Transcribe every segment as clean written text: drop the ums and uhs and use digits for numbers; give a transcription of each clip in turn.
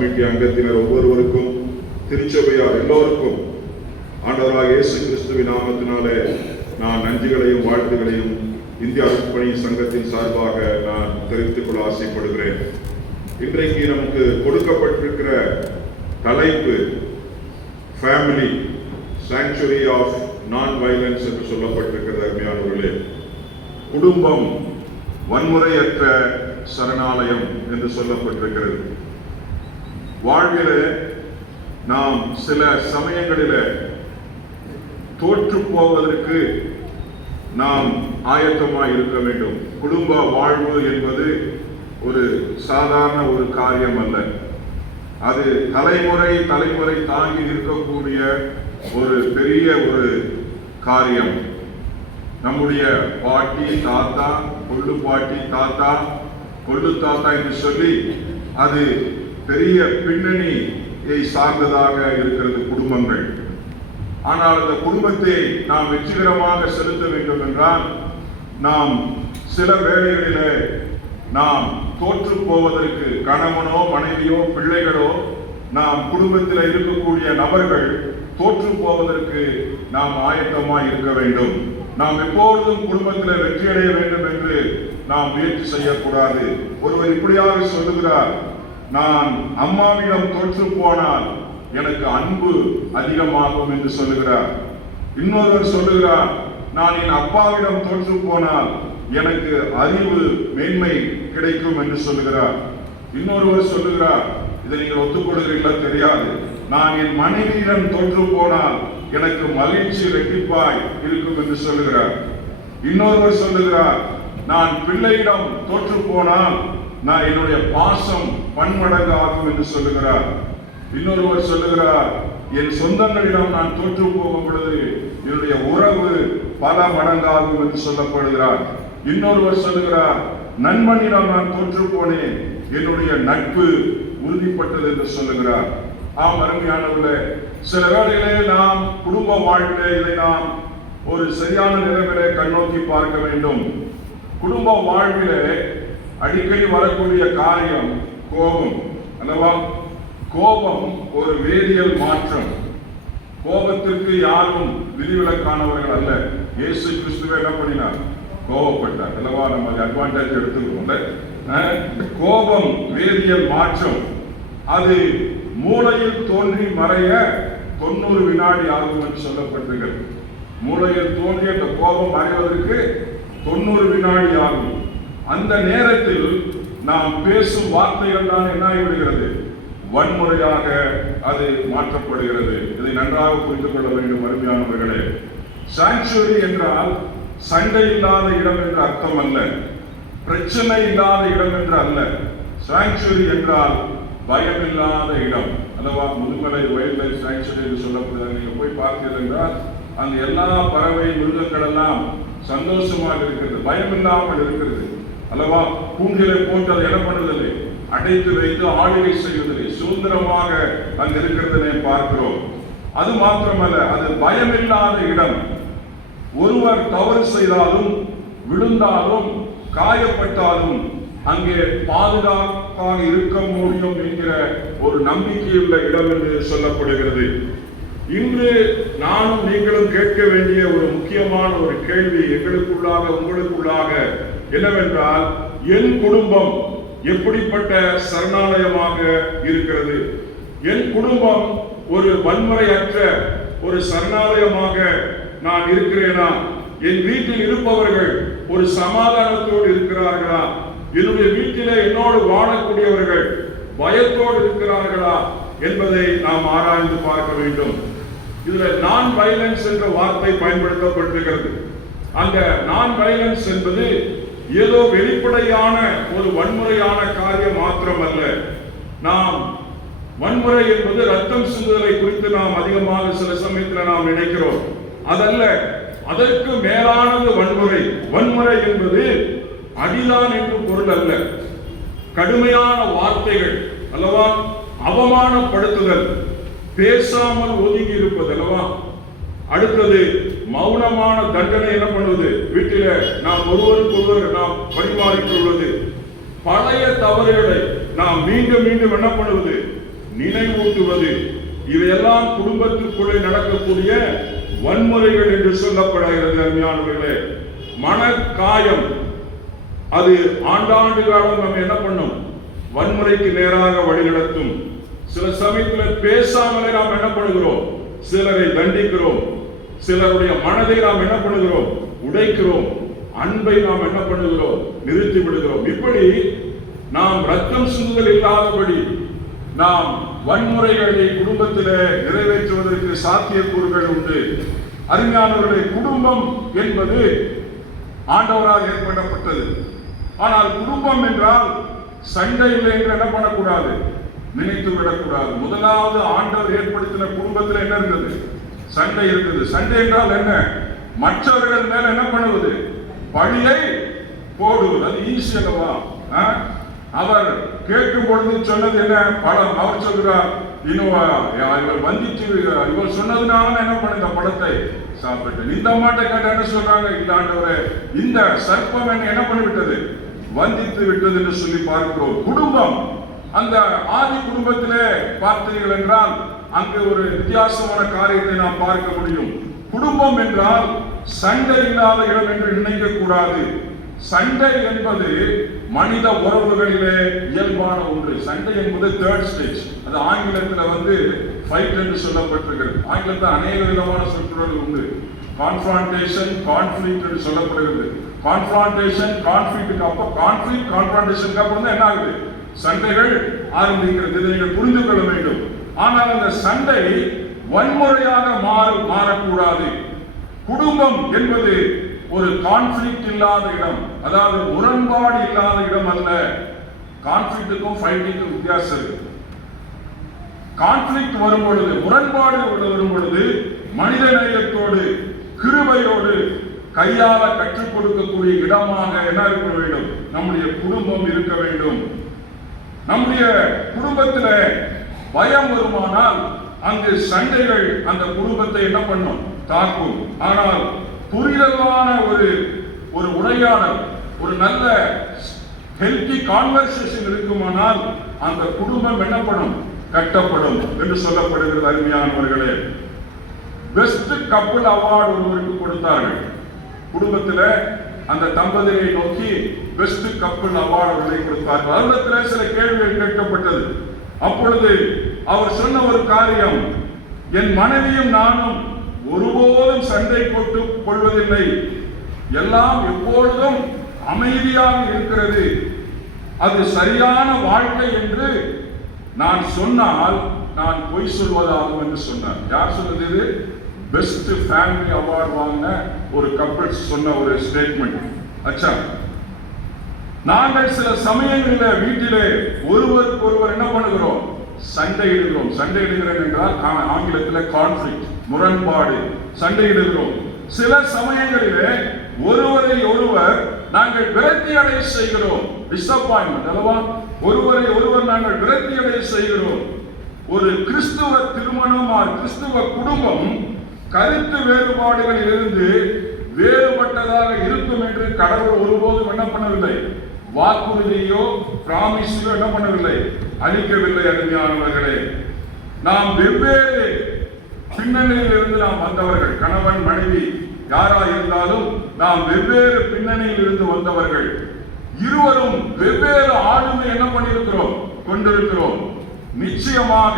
Committee அங்கத்தினர் ஒவ்வொருவருக்கும், திருச்சபையார் எல்லோருக்கும் ஆண்டவராக இயேசு கிறிஸ்துவின் நாமத்தினாலே நான் நன்றிகளையும் வாழ்த்துகளையும் இந்திய அருட்பணி சங்கத்தின் சார்பாக நான் தெரிவித்துக் கொள்ள ஆசைப்படுகிறேன். இன்றைக்கு நமக்கு கொடுக்கப்பட்டிருக்கிற தலைப்பு family sanctuary of non violence என்று சொல்லப்பட்டிருக்கிறது. அருமையானவர்களே, குடும்பம் வன்முறையற்ற சரணாலயம் என்று சொல்லப்பட்டிருக்கிறது. வாழ்விலே நாம் சில சமயங்களிலே தோற்று போவதற்கு நாம் ஆயத்தமாய் இருக்க வேண்டும். குடும்ப வாழ்வு என்பது ஒரு சாதாரண ஒரு காரியம் அல்ல. அது தலைமுறை தாங்கி இருக்கக்கூடிய ஒரு பெரிய ஒரு காரியம். நம்முடைய பாட்டி தாத்தா, கொள்ளு பாட்டி தாத்தா, கொள்ளு தாத்தா என்று சொல்லி அது பெரிய பின்னணியை சார்ந்ததாக இருக்கிறது குடும்பங்கள். ஆனால் அந்த குடும்பத்தை நாம் வெற்றிகரமாக செலுத்த வேண்டும் என்றால் நாம் சில வேளைகளிலே நாம் தோற்று போவதற்கு, கணவனோ மனைவியோ பிள்ளைகளோ நாம் குடும்பத்தில் இருக்கக்கூடிய நபர்கள் தோற்று போவதற்கு நாம் ஆயத்தமாய் இருக்க வேண்டும். நாம் எப்பொழுதும் குடும்பத்தில் வெற்றியடைய வேண்டும் என்று நாம் முயற்சி செய்யக்கூடாது. ஒருவர் இப்படியாக சொல்லுகிறார், நான் அம்மாவிடம் தோற்று போனால் எனக்கு அன்பு அதிகமாகும் என்று சொல்லுகிறார். இன்னொருவர் சொல்லுகிறார், நான் என் அப்பாவிடம் தோற்று போனால் எனக்கு அறிவு மேன்மை கிடைக்கும் என்று சொல்லுகிறார். இன்னொருவர் சொல்லுகிறார், இதை நீங்கள் ஒத்துக்கொள்கிறீர்களா தெரியாது, நான் என் மனைவியிடம் தோற்று போனால் எனக்கு மகிழ்ச்சி ரெட்டிப்பாய் இருக்கும் என்று சொல்லுகிறார். இன்னொருவர் சொல்லுகிறார், நான் பிள்ளையிடம் தோற்று போனால் நான் என்னுடைய பாசம் பன்மடங்கு ஆகும் என்று சொல்லுகிறார். இன்னொருவர் சொல்லுகிறார், என் சொந்தங்களிடம் நான் தோற்று போகும் பொழுது என்னுடைய உறவு பல மடங்காகும் என்று சொல்லப்படுகிறார். இன்னொருவர் சொல்லுகிறார், நண்பனிடம் நான் தோற்று போனேன், என்னுடைய நட்பு உறுதிப்பட்டது என்று சொல்லுகிறார். ஆம் அருமையானவர்களே, சில வேளைகளே நாம் குடும்ப வாழ்விலே இதை நாம் ஒரு சரியான நிலைமையிலே கண்ணோக்கி பார்க்க வேண்டும். குடும்ப வாழ்விலே அடிக்கடி வரக்கூடிய காரியம் கோபம் அல்லவா? கோபம் ஒரு வேதியியல் மாற்றம். கோபத்திற்கு யாரும் விதிவிலக்கானவர்கள் அல்ல. இயேசு கிறிஸ்துவே என்ன பண்ணினார்? கோபப்பட்டார் அல்லவா? நம்ம அட்வான்டேஜ் எடுத்துக்கொண்டு கோபம் வேதியியல் மாற்றம். அது மூளையில் தோன்றி மறைய 90 வினாடி ஆகும் என்று சொல்லப்பட்டிருக்கிறது. மூளையில் தோன்றி அந்த கோபம் மறைவதற்கு 90 வினாடி ஆகும். அந்த நேரத்தில் நாம் பேசும் வார்த்தைகள் தான் என்ன ஆகிவிடுகிறது? வன்முறையாக அது மாற்றப்படுகிறது. இதை நன்றாக புரிந்து கொள்ள வேண்டும் அருமையானவர்களே. சாங்சுரி என்றால் சண்டை இல்லாத இடம் என்று அர்த்தம் அல்ல, பிரச்சனை இல்லாத இடம் என்று அல்ல. சாங்சுரி என்றால் பயமில்லாத இடம் அல்லவா? முதுமலை வைல்ட் லைஃப் சாங்சுரி என்று சொல்லப்படுகிறது. நீங்க போய் பார்த்தீர்கள் என்றால் அந்த எல்லா பறவை மிருகங்கள் எல்லாம் சந்தோஷமாக இருக்கிறது, பயமில்லாமல் இருக்கிறது அல்லவா? கூண்டிலே போட்டு அதை என்ன பண்ணுவதில்லை, அடைத்து வைத்து ஆளுகை செய்வதில்லை, சுதந்திரமாக அங்கு இருக்கிறதை பார்க்கிறோம். அது மாத்திரமல்ல, அது பயமில்லாத இடம். ஒருவர் தவறு செய்தாலும் விழுந்தாலும் காயப்பட்டாலும் அங்கே பாதுகாப்பாக இருக்க முடியும் என்கிற ஒரு நம்பிக்கையுள்ள இடம் என்று சொல்லப்படுகிறது. இன்று நானும் நீங்களும் கேட்க வேண்டிய ஒரு முக்கியமான ஒரு கேள்வி எங்களுக்குள்ளாக உங்களுக்குள்ளாக என்னவென்றால், என் குடும்பம் எப்படிப்பட்ட சரணாலயமாக இருக்கிறது? என் குடும்பம் ஒரு வன்முறையற்ற ஒரு சரணாலயமாக நான் இருக்கிறேனா? என் வீட்டில் இருப்பவர்கள் ஒரு சமாதானத்தோடு இருக்கிறார்களா? என்னுடைய வீட்டிலே என்னோடு வாழக்கூடியவர்கள் பயத்தோடு இருக்கிறார்களா என்பதை நாம் ஆராய்ந்து பார்க்க வேண்டும். இதுல நான் வயலன்ஸ் என்ற வார்த்தை பயன்படுத்தப்பட்டிருக்கிறது. அந்த நான் வயலன்ஸ் என்பது ஏதோ வெளிப்படையான ஒரு வன்முறையான காரியம் மாத்திரமல்ல. நாம் வன்முறை என்பது ரத்தம் சிந்துதலை குறித்து நாம் அதிகமாக சில சமயத்தில் நாம் நினைக்கிறோம். அதல்ல, அதற்கு மேலானது வன்முறை. வன்முறை என்பது அடிதான் என்று பொருள் அல்ல. கடுமையான வார்த்தைகள் அல்லவா? அவமானப்படுத்துதல், பேசாமல் ஒதுங்கி இருப்பது அல்லவா? அடுத்தது மௌனமான தண்டனை என்ன பண்ணுவது? வீட்டில நாம் ஒருவருக்கொருவர் நாம் பரிமாறிக்கொள்வது, பழைய தவறுகளை நாம் மீண்டும் மீண்டும் என்ன பண்ணுவது? நினைவூட்டுவது, இவையெல்லாம் குடும்பத்திற்குள்ளே நடக்கக்கூடிய வன்முறைகள் என்று சொல்லப்படுகிறது. அருமையானவர்களே, மனக்காயம் அது ஆண்டாண்டு காலம் நம்ம என்ன பண்ணும், வன்முறைக்கு நேராக வழிநடத்தும். சில சமயத்தில் பேசாமலே நாம் என்ன பண்ணுகிறோம், சிலரை தண்டிக்கிறோம், சிலருடைய மனதை நாம் என்ன பண்ணுகிறோம், உடைக்கிறோம், அன்பை நாம் என்ன பண்ணுகிறோம், நிறுத்தி விடுகிறோம். இப்படி நாம் ரத்தம் சிந்துதல் இல்லாதபடி நாம் வன்முறைகளை குடும்பத்தில் நிறைவேற்றுவதற்கு சாத்தியக்கூறுகள் உண்டு. அருமையானவர்களே, குடும்பம் என்பது ஆண்டவரால் ஏற்படுத்தப்பட்டது. ஆனால் குடும்பம் என்றால் சண்டை இல்லை என்று என்ன பண்ணக்கூடாது, நினைத்து விடக்கூடாது. முதலாவது ஆண்டவர் ஏற்படுத்தின குடும்பத்தில் என்ன இருந்தது, சண்டை இருந்தது. சண்டை என்றால் என்ன, மற்றவர்கள் மேல என்ன பண்ணுவது, பழியை போடுவது. அது ஈஸி அல்லவா? அவர் கேட்கும் பொழுது சொன்னது என்ன, பழம். அவர் சொல்கிறார், இவர் வந்திச்சு, இவர் சொன்னதுனால என்ன பண்ண இந்த பழத்தை சாப்பிட்டு. இந்த அம்மாட்ட கேட்ட என்ன சொல்றாங்க, இந்த ஆண்டவரே, இந்த சர்ப்பம் என்ன பண்ணிவிட்டது, வந்தித்து விட்டது என்று சொல்லி பார்க்கிறோம். குடும்பம், அந்த ஆதி குடும்பத்திலே பார்த்தீர்கள் என்றால் அங்கு ஒரு வித்தியாசமான காரியத்தை நாம் பார்க்க முடியும். குடும்பம் என்றால் சண்டை இல்லாத இடம் என்று நினைக்க கூடாது. சண்டை என்பது மனித உறவுகளிலே இயல்பான ஒன்று. சண்டை என்பது தேர்ட் ஸ்டேஜ். அது ஆங்கிலத்தில் ஃபைட் என்று சொல்லப்பட்டிருக்கிறது. ஆங்கிலத்தில் அநேக விதமான சொற்றொடர்கள் உண்டு. கான்ஃபரன்டேஷன், கான்ஃபிளிக்ட் என்று சொல்லப்படுகிறது. கான்ஃபரன்டேஷன், கான்ஃபிளிக்ட், அப்போ கான்ஃபிளிக்ட், கான்ஃபரன்டேஷனுக்கு அப்புறம் தான் என்ன ஆகுது, சண்டைகள் ஆரம்பிக்கிறது. இதை நீங்கள் புரிந்து கொள்ள வேண்டும். ஆனால் அந்த சண்டை வன்முறையாக மாறக்கூடாது. குடும்பம் என்பது ஒரு கான்ஃபிளிக்ட் இல்லாத இடம், அதாவது முரண்பாடு இல்லாத இடம் அல்ல. கான்ஃபிளிக்ட்டுக்கும் ஃபைட்டிங்கும் வித்தியாசம் இருக்கு. கான்ஃபிளிக்ட் வரும் பொழுது, முரண்பாடு வரும் பொழுது மனித நேயத்தோடு கிருபையோடு கையாள கற்றுக் கொடுக்கக்கூடிய இடமாக என்ன இருக்க வேண்டும், நம்முடைய குடும்பம் இருக்க வேண்டும். நம்முடைய குடும்பத்தில் பயம் வருமானால் அங்கு சண்டைகள் அந்த குடும்பத்தை என்ன பண்ணும், தாக்கும். ஆனால் புரிதலான ஒரு உரையாடல், ஒரு நல்ல ஹெல்தி கான்வர்சேஷன் இருக்குமானால் அந்த குடும்பம் என்னப்படும், கட்டப்படும் என்று சொல்லப்படுகிறது. அருமையானவர்களே, பெஸ்ட் கப்பிள் அவார்டு ஒருவருக்கு கொடுத்தார்கள். குடும்பத்தில் அந்த தம்பதியை நோக்கி பெஸ்ட் கப்பிள் அவார்டு கொடுத்தார்கள். அவரிடத்தில் சில கேள்விகள் கேட்கப்பட்டது. அப்பொழுது அவர் சொன்ன ஒரு காரியம், என் மனைவியும் நானும் ஒருபோதும் சண்டை போட்டுக் கொள்வதில்லை, எல்லாம் எப்பொழுதும் அமைதியாக இருக்கிறது, அது சரியான வாழ்க்கை என்று நான் சொன்னால் நான் பொய் சொல்வதாகும் என்று சொன்னார். யார் சொன்னது இது? பெஸ்ட் ஃபேமிலி அவார்டு வாங்கின ஒரு கப்பிள்ஸ் சொன்ன ஒரு ஸ்டேட்மெண்ட். அச்சா, நாங்கள் சில சமயங்களில் வீட்டிலே ஒருவருக்கு ஒருவர் என்ன பண்ணுகிறோம், சண்டையிடுகிறோம். சண்டையிடுகிறேன் என்றால் ஆங்கிலத்தில் கான்ஃபிளிக்ட், முரண்பாடு, சண்டையிடுகிறோம். சில சமயங்களிலே ஒருவரை ஒருவர் நாங்கள் விரக்தி அடைய செய்கிறோம். டிசப்பாயின்மெண்ட் அல்லவா? ஒருவரை ஒருவர் நாங்கள் விரக்தி அடைய செய்கிறோம். ஒரு கிறிஸ்துவ திருமணம், கிறிஸ்துவ குடும்பம் கருத்து வேறுபாடுகளில் இருந்து வேறுபட்டதாக இருக்கும் என்று கடவுள் ஒருபோதும் என்ன பண்ணவில்லை, வாக்குறுதியோ பிராமிஸையோ என்ன பண்ணவில்லை, அளிக்கவில்லை. அருமையானவர்களே, நாம் வெவ்வேறு பின்னணியில் இருந்து நாம் வந்தவர்கள், கணவன் மனைவி யாரா இருந்தாலும் நாம் வெவ்வேறு பின்னணியில் இருந்து வந்தவர்கள். இருவரும் வெவ்வேறு ஆளுமை என்ன பண்ணியிருக்கிறோம், கொண்டிருக்கிறோம். நிச்சயமாக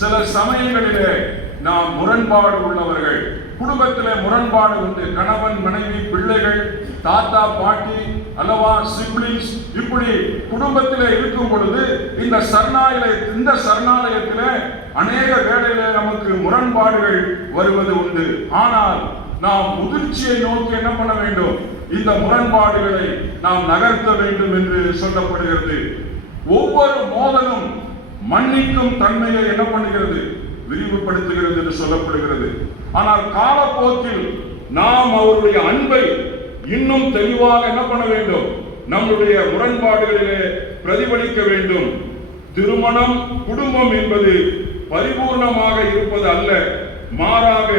சில சமயங்களிலே நாம் முரண்பாடு உள்ளவர்கள். குடும்பத்தில் முரண்பாடு உண்டு. கணவன் மனைவி, பிள்ளைகள், தாத்தா பாட்டி அல்லவா, சிப்ளிங்ஸ், இப்படி குடும்பத்தில் இருக்கும் பொழுது இந்த சரணாலயத்தில் அநேக வேளையில நமக்கு முரண்பாடுகள் வருவது உண்டு. ஆனால் நாம் முதிர்ச்சியை நோக்கி என்ன பண்ண வேண்டும், இந்த முரண்பாடுகளை நாம் நகர்த்த வேண்டும் என்று சொல்லப்படுகிறது. ஒவ்வொரு மோதலும் மன்னிக்கும் தன்மையை என்ன பண்ணுகிறது, விரிவுபடுத்துகிறது என்று சொல்லப்படுகிறது. ஆனால் காலப்போக்கில் நாம் அவருடைய அன்பை இன்னும் தெளிவாக என்ன பண்ண வேண்டும், நம்முடைய முரண்பாடுகளிலே பிரதிபலிக்க வேண்டும். திருமணம், குடும்பம் என்பது பரிபூர்ணமாக இருப்பது அல்ல, மாறாக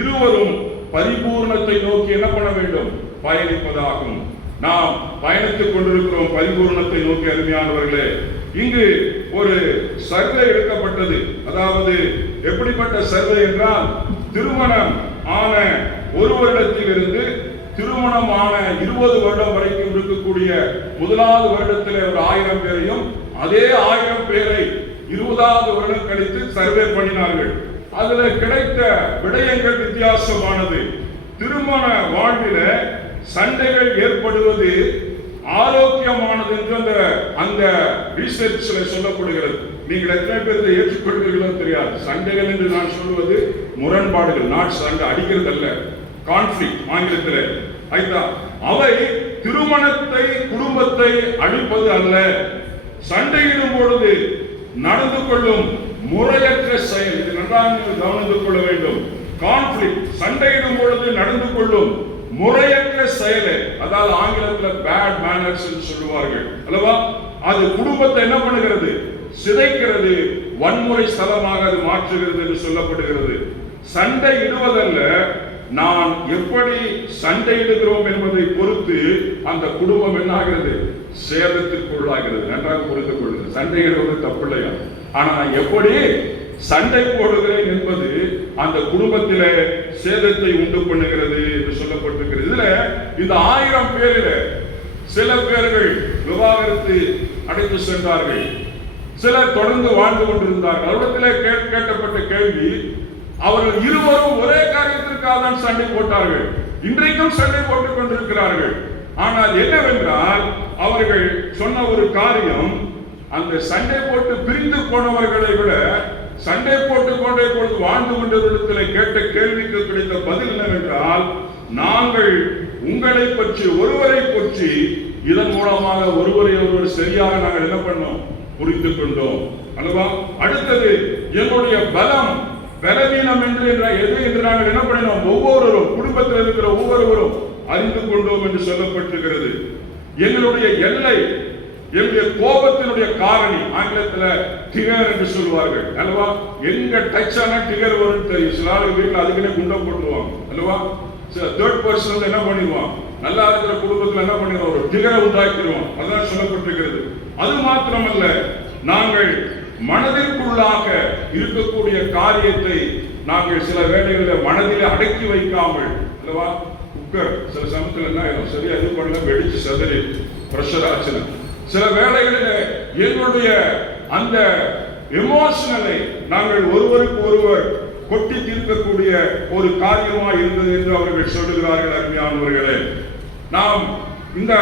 இருவரும் பரிபூர்ணத்தை நோக்கி என்ன பண்ண வேண்டும், பயணிப்பதாகும். நாம் பயணித்துக் கொண்டிருக்கிறோம் பரிபூர்ணத்தை நோக்கி. அருமையானவர்களே, இங்கு ஒரு சர்வே எடுக்கப்பட்டது. அதாவது எப்படிப்பட்ட சர்வே என்றால், திருமணம் ஆன ஒரு வருடத்திலிருந்து திருமணம் ஆன 20 வருடம் வரைக்கும் இருக்கக்கூடிய முதலாவது வருடத்தில் ஒரு 1000 பேரையும், அதே 1000 பேரை 20வது வருடம் கழித்து சர்வே பண்ணினார்கள். அதுல கிடைத்த விடயங்கள் வித்தியாசமானது. திருமண வாழ்வில சண்டைகள் ஏற்படுவது ஆரோக்கியமானது என்று அந்த ரிசர்ச்ல சொல்லப்படுகிறது. நீங்கள் எத்தனை பேர் ஏற்றுக்கொள்வீர்களோ தெரியாது. சண்டைகள் என்று நான் சொல்வது முரண்பாடுகள், நாட் சண்டை, அடிக்கிறது அல்ல, கான்ஃபிளிக்ட் ஆங்கிலத்தில். அவை திருமணத்தை, குடும்பத்தை அழிப்பது அல்ல. சண்டையிடும் பொழுது நடந்து கொள்ளும் முறையற்ற செயல், இது நன்றாக நீங்கள் கவனித்துக் கொள்ள வேண்டும். கான்ஃபிளிக்ட், சண்டையிடும் பொழுது நடந்து கொள்ளும் முறையற்ற செயல், அதாவது ஆங்கிலத்தில் பேட் மேனர்ஸ் என்று சொல்லுவார்கள் அல்லவா? அது குடும்பத்தை என்ன பண்ணுகிறது? சிதைக்கிறது, வன்முறை ஸ்தலமாக அது மாற்றுகிறது என்று சொல்லப்படுகிறது. சண்டை இடுவதல்ல, நான் எப்படி சண்டையிடுகிறோம் என்பதை பொறுத்து அந்த குடும்பம் என்ன ஆகிறது? சேதத்திற்குள்ளாகிறது. நன்றாக புரிந்து கொள்ளுங்கள். சண்டையிடுவது தப்பில்லையா? ஆனா எப்படி சண்டை போடுகிறேன் என்பது அந்த குடும்பத்திலே சேதத்தை உண்டு பண்ணுகிறது என்று சொல்லப்பட்டிருக்கிறது. இதுல இந்த 1000 பேரில சில பேர்கள் விவாகரத்து அடைத்து சென்றார்கள், சிலர் தொடர்ந்து வாழ்ந்து கொண்டிருந்தார்கள். அவரிடத்திலே கேட்கப்பட்ட கேள்வி, அவர்கள் இருவரும் ஒரே காரியத்திற்காக தான் சண்டை போட்டார்கள், இன்றைக்கும் சண்டை போட்டுக் கொண்டிருக்கிறார்கள். ஆனால் என்னவென்றால், அவர்கள் சொன்ன ஒரு காரியம், அந்த சண்டை போட்டு பிரிந்து போனவர்களை விட சண்டை போட்டுக் கொண்டே பொழுது வாழ்ந்து கொண்டவர்களிடத்தில் கேட்ட கேள்விக்கு கிடைத்த பதில் என்னவென்றால், நாங்கள் உங்களை பற்றி, ஒருவரை பற்றி, இதன் மூலமாக ஒருவரை ஒருவர் சரியாக நாங்கள் என்ன பண்ணோம்? புரிந்து கொண்டோம் அல்லவா? அடுத்தது, என்னுடைய பலம் பலவீனம் என்று எது என்று நாங்கள் என்ன பண்ணினோம்? ஒவ்வொருவரும், குடும்பத்தில் இருக்கிற ஒவ்வொருவரும் அறிந்து கொண்டோம் என்று சொல்லப்பட்டிருக்கிறது. எங்களுடைய எல்லை, என்னுடைய கோபத்தினுடைய காரணி, ஆங்கிலத்தில் டிகர் என்று சொல்வார்கள் அல்லவா? எங்க டச் ஆனா டிகர் வரும் தெரியும். சில ஆளுங்க வீட்டில் அதுக்குன்னே குண்டம் போட்டுருவாங்க அல்லவா? சில தேர்ட் பர்சன் என்ன பண்ணிடுவான்? நல்லா இருக்கிற குடும்பத்தில் என்ன பண்ணிடுவோம்? ஒரு டிகரை உண்டாக்கிடுவோம். அதான் சொல்லப்பட்டிருக்கிறது. அது மாத்திரமல்ல, நாங்கள் மனதிற்குள்ளாக இருக்கக்கூடிய காரியத்தை நாங்கள் சில வேளைகளில் மனதில் அடக்கி வைக்காமல் அல்லவா? குக்கர் சில சமயத்தில் என்ன சரியா இது பண்ணல, வெடிச்சு சதறி பிரஷர் ஆச்சு. சில வேளைகளில் எங்களுடைய அந்த எமோஷனலை நாங்கள் ஒருவருக்கு ஒருவர் கொட்டி தீர்க்கக்கூடிய ஒரு காரியமா இருந்தது என்று அவர்கள் சொல்லுகிறார்கள். அருமையானவர்களே, நாம் இந்த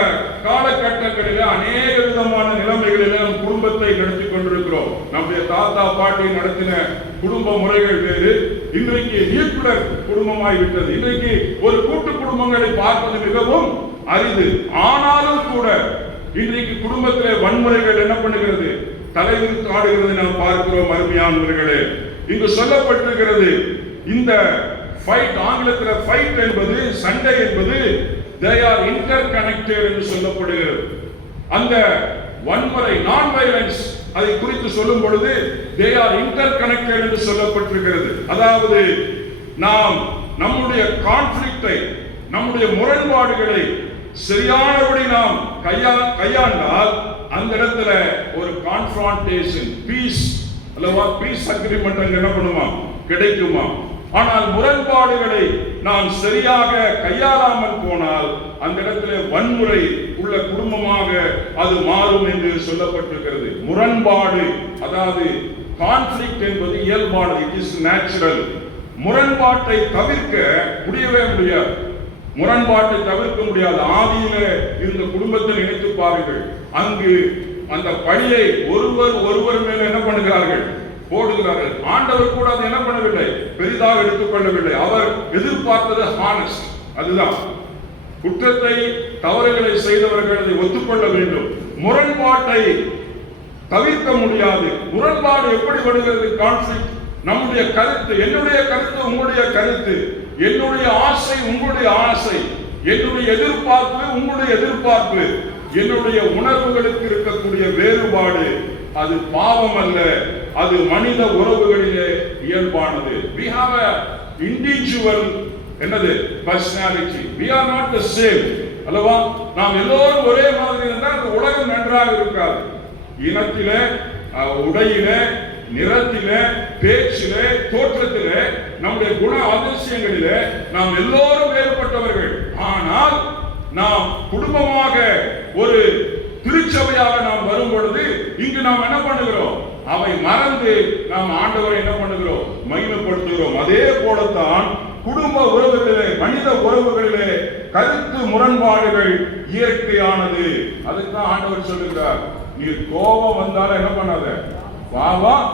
காலகட்டங்களில் அநேக விதமான நிலைமைகளில் நம் குடும்பத்தை நடத்தி கொண்டிருக்கிறோம். நம்முடைய தாத்தா பாட்டி நடத்தின குடும்ப முறைகள் வேறு, இன்றைக்கு நியூக்ளியர் குடும்பமாகிவிட்டது. இன்றைக்கு ஒரு கூட்டு குடும்பங்களை பார்ப்பது மிகவும் அரிது. ஆனாலும் கூட இன்றைக்கு குடும்பத்திலே வன்முறைகள் என்ன பண்ணுகிறது? தலைவிரித்து ஆடுகிறது நாம் பார்க்கிறோம். அருமையானவர்களே, இங்கு சொல்லப்பட்டிருக்கிறது, இந்த ஃபைட், ஆங்கிலத்தில் ஃபைட் என்பது, சண்டை என்பது, they are interconnected என்று சொல்லப்படுகிறது. அந்த வன்முறை, நான் வயலன்ஸ், அதை குறித்து சொல்லும் பொழுது they are interconnected என்று சொல்லப்பட்டிருக்கிறது. அதாவது நாம் நம்முடைய கான்ஃபிளிக்டை, நம்முடைய முரண்பாடுகளை சரியானபடி நாம் கையாண்டால் அந்த இடத்துல ஒரு கான்ஃபிரான்டேஷன், பீஸ் அல்லவா, பீஸ் அக்ரிமெண்ட் அங்க என்ன பண்ணுமா? கிடைக்குமா? ஆனால் முரண்பாடுகளை நாம் சரியாக கையாளாமல் போனால் அந்த இடத்துல வன்முறை உள்ள குடும்பமாக அது மாறும் என்று சொல்லப்பட்டிருக்கிறது. முரண்பாடு, அதாவது கான்ஃபிளிக்ட் என்பது இயல்பானது, இட் இஸ் நேச்சுரல். முரண்பாட்டை தவிர்க்க முடியவே முடியாது. முரண்பாட்டை தவிர்க்க முடியாது. ஆதியில இருந்த குடும்பத்தை நினைத்து பாருங்கள். அங்கு அந்த பழியை ஒருவர் மேல என்ன பண்ணுகிறார்கள்? போடுகிறார்கள். ஆண்டவர் கூட அதை என்ன பண்ணவில்லை? பெரிதாக எடுத்துக்கொள்ளவில்லை. அவர் எதிர்பார்த்தது ஹானஸ்ட். அதுதான் குற்றத்தை, தவறுகளை செய்தவர்கள் அதை ஒத்துக்கொள்ள வேண்டும். முரண்பாட்டை தவிர்க்க முடியாது. முரண்பாடு எப்படி வருகிறது? கான்ஃபிளிக்ட். நம்முடைய கருத்து, என்னுடைய கருத்து உங்களுடைய கருத்து, என்னுடைய ஆசை உங்களுடைய ஆசை, என்னுடைய எதிர்பார்ப்பு உங்களுடைய எதிர்பார்ப்பு, என்னுடைய உணர்வுகளுக்கு இருக்கக்கூடிய வேறுபாடு, அது பாவம் அல்ல, அது மனித உறவுகளிலே இயல்பானது. We have a individual என்னது personality. We are not the same. அல்லவா? நாம் எல்லோரும் ஒரே மாதிரி இருந்தால் அந்த உலகம் நன்றாக இருக்காது. இனத்திலே உடையிலே, நிறத்திலே, பேச்சிலே, தோற்றத்திலே, நம்முடைய குண அதிசயங்களிலே நாம் எல்லோரும் வேறுபட்டவர்கள். ஆனால் நாம் குடும்பமாக ஒரு திருச்சபையாக நாம் வரும் பொழுது இங்கு நாம் என்ன பண்ணுகிறோம்? அவை மறந்து நாம் ஆண்டவரை என்ன பண்ணுகிறோம்? மகிமைப்படுத்துகிறோம். அதே போலத்தான் குடும்ப உறவுகளிலே, மனித உறவுகளிலே கருத்து முரண்பாடுகள் இயற்கையானது. அதுதான் ஆண்டவர் சொல்லுகிறார், நீ கோபம் வந்தாலும் என்ன பண்ணாத, பாவம்